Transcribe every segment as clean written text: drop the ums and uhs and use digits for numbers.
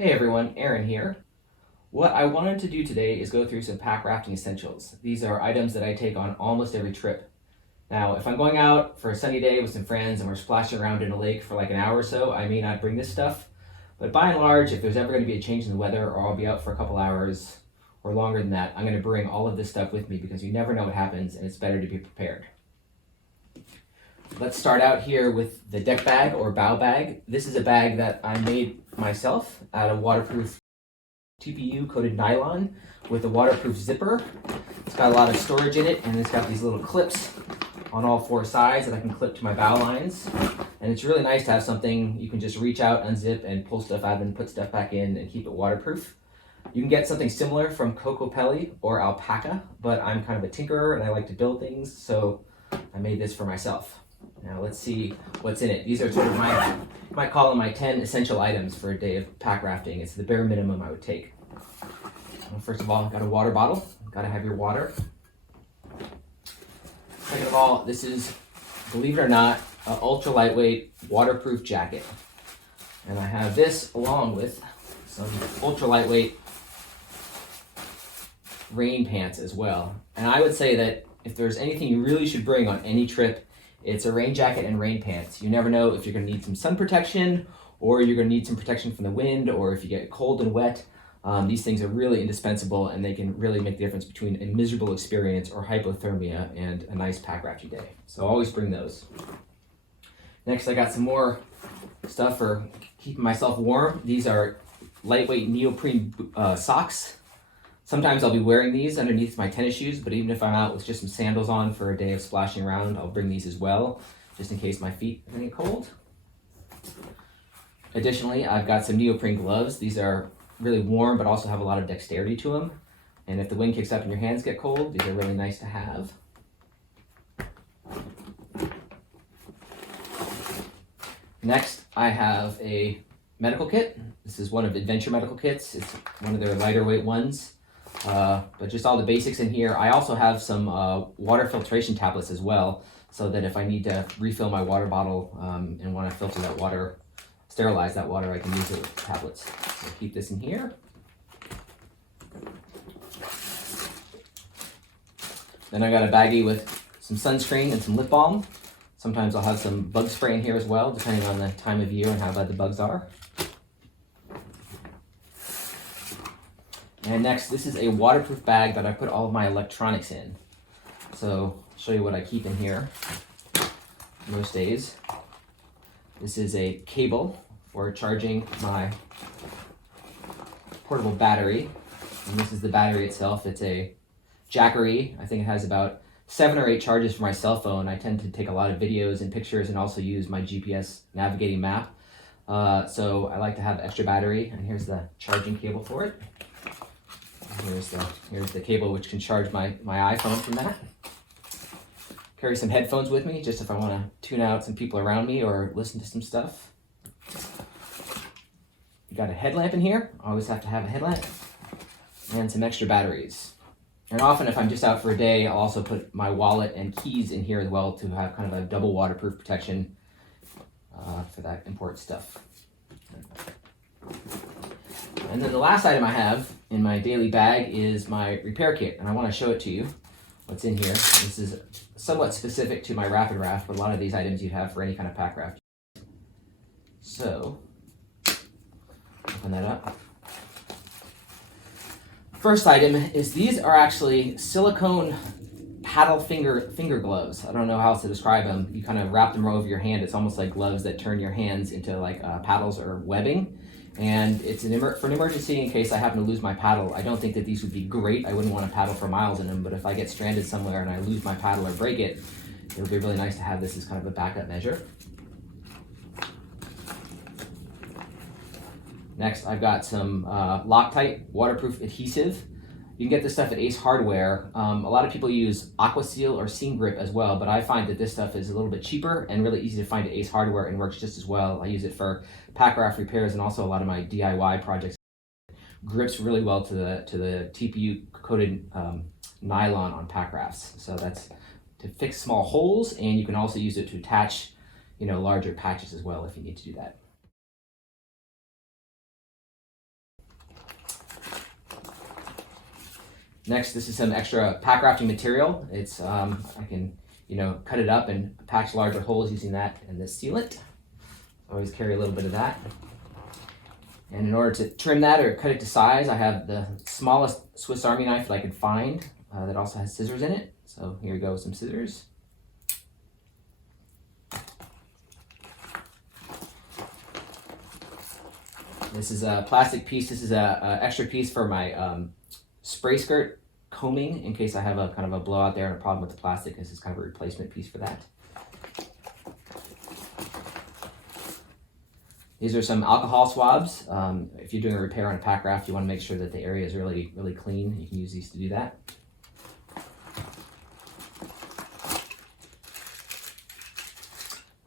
Hey everyone, Aaron here. What I wanted to do today is go through some pack rafting essentials. These are items that I take on almost every trip. Now, if I'm going out for a sunny day with some friends and we're splashing around in a lake for like an hour or so, I may not bring this stuff. But by and large, if there's ever going to be a change in the weather or I'll be out for a couple hours or longer than that, I'm going to bring all of this stuff with me because you never know what happens and it's better to be prepared. Let's start out here with the deck bag or bow bag. This is a bag that I made myself out of waterproof TPU coated nylon with a waterproof zipper. It's got a lot of storage in it and it's got these little clips on all four sides that I can clip to my bow lines. And it's really nice to have something you can just reach out, unzip, and pull stuff out and put stuff back in and keep it waterproof. You can get something similar from Cocopelli or Alpaca, but I'm kind of a tinkerer and I like to build things, so I made this for myself. Now let's see what's in it. These are sort of you might call them my 10 essential items for a day of pack rafting. It's the bare minimum I would take. Well, first of all, I've got a water bottle. Got to have your water. Second of all, this is, believe it or not, an ultra lightweight waterproof jacket. And I have this along with some ultra lightweight rain pants as well. And I would say that if there's anything you really should bring on any trip, it's a rain jacket and rain pants. You never know if you're going to need some sun protection or you're going to need some protection from the wind or if you get cold and wet. These things are really indispensable and they can really make the difference between a miserable experience or hypothermia and a nice pack rafting day. So always bring those. Next, I got some more stuff for keeping myself warm. These are lightweight neoprene socks. Sometimes I'll be wearing these underneath my tennis shoes, but even if I'm out with just some sandals on for a day of splashing around, I'll bring these as well, just in case my feet are getting cold. Additionally, I've got some neoprene gloves. These are really warm, but also have a lot of dexterity to them. And if the wind kicks up and your hands get cold, these are really nice to have. Next, I have a medical kit. This is one of Adventure medical kits. It's one of their lighter weight ones. But just all the basics in here. I also have some water filtration tablets as well, so that if I need to refill my water bottle and want to filter that water, sterilize that water, I can use it with tablets. So keep this in here. Then I got a baggie with some sunscreen and some lip balm. Sometimes I'll have some bug spray in here as well, depending on the time of year and how bad the bugs are. And next, this is a waterproof bag that I put all of my electronics in. So I'll show you what I keep in here most days. This is a cable for charging my portable battery. And this is the battery itself. It's a Jackery. I think it has about 7 or 8 charges for my cell phone. I tend to take a lot of videos and pictures and also use my GPS navigating map. So I like to have extra battery. And here's the charging cable for it. Here's the cable which can charge my iPhone from that. Carry some headphones with me just if I want to tune out some people around me or listen to some stuff. You got a headlamp in here. Always have to have a headlamp. And some extra batteries. And often if I'm just out for a day, I'll also put my wallet and keys in here as well to have kind of a double waterproof protection for that important stuff. And then the last item I have in my daily bag is my repair kit, and I want to show it to you, what's in here. This is somewhat specific to my rapid raft, but a lot of these items you have for any kind of pack raft. So, open that up. First item is these are actually silicone paddle finger gloves. I don't know how else to describe them. You kind of wrap them over your hand. It's almost like gloves that turn your hands into like paddles or webbing. And it's for an emergency in case I happen to lose my paddle. I don't think that these would be great. I wouldn't want to paddle for miles in them, but if I get stranded somewhere and I lose my paddle or break it, it would be really nice to have this as kind of a backup measure. Next, I've got some Loctite waterproof adhesive. You can get this stuff at Ace Hardware. A lot of people use Aquaseal or Seam Grip as well, but I find that this stuff is a little bit cheaper and really easy to find at Ace Hardware and works just as well. I use it for pack raft repairs and also a lot of my DIY projects. Grips really well to the TPU coated nylon on pack rafts. So that's to fix small holes, and you can also use it to attach, larger patches as well if you need to do that. Next, this is some extra Packrafting material. It's I can cut it up and patch larger holes using that and this sealant. Always carry a little bit of that. And in order to trim that or cut it to size, I have the smallest Swiss Army knife that I could find that also has scissors in it. So here we go, some scissors. This is a plastic piece. This is a extra piece for my spray skirt combing in case I have a kind of a blowout there and a problem with the plastic. This is kind of a replacement piece for that. These are some alcohol swabs. If you're doing a repair on a pack raft, you want to make sure that the area is really, really clean. You can use these to do that.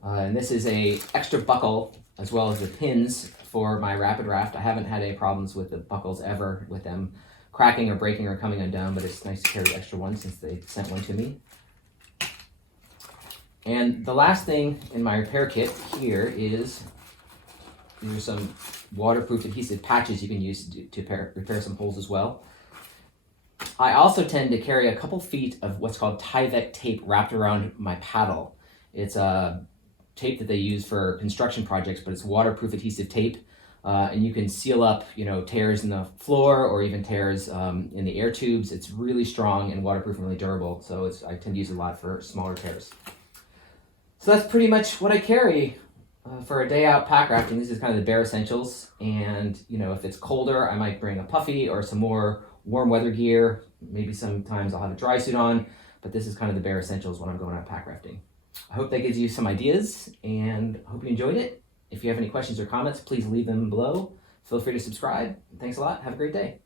And this is a extra buckle as well as the pins for my rapid raft. I haven't had any problems with the buckles ever, with them cracking or breaking or coming undone, but it's nice to carry the extra one since they sent one to me. And the last thing in my repair kit here is these are some waterproof adhesive patches you can use to repair some holes as well. I also tend to carry a couple feet of what's called Tyvek tape wrapped around my paddle. It's a tape that they use for construction projects, but it's waterproof adhesive tape. And you can seal up, tears in the floor or even tears in the air tubes. It's really strong and waterproof and really durable. So I tend to use it a lot for smaller tears. So that's pretty much what I carry for a day out pack rafting. This is kind of the bare essentials. And, if it's colder, I might bring a puffy or some more warm weather gear. Maybe sometimes I'll have a dry suit on, but this is kind of the bare essentials when I'm going out pack rafting. I hope that gives you some ideas and I hope you enjoyed it. If you have any questions or comments, please leave them below. Feel free to subscribe. Thanks a lot. Have a great day.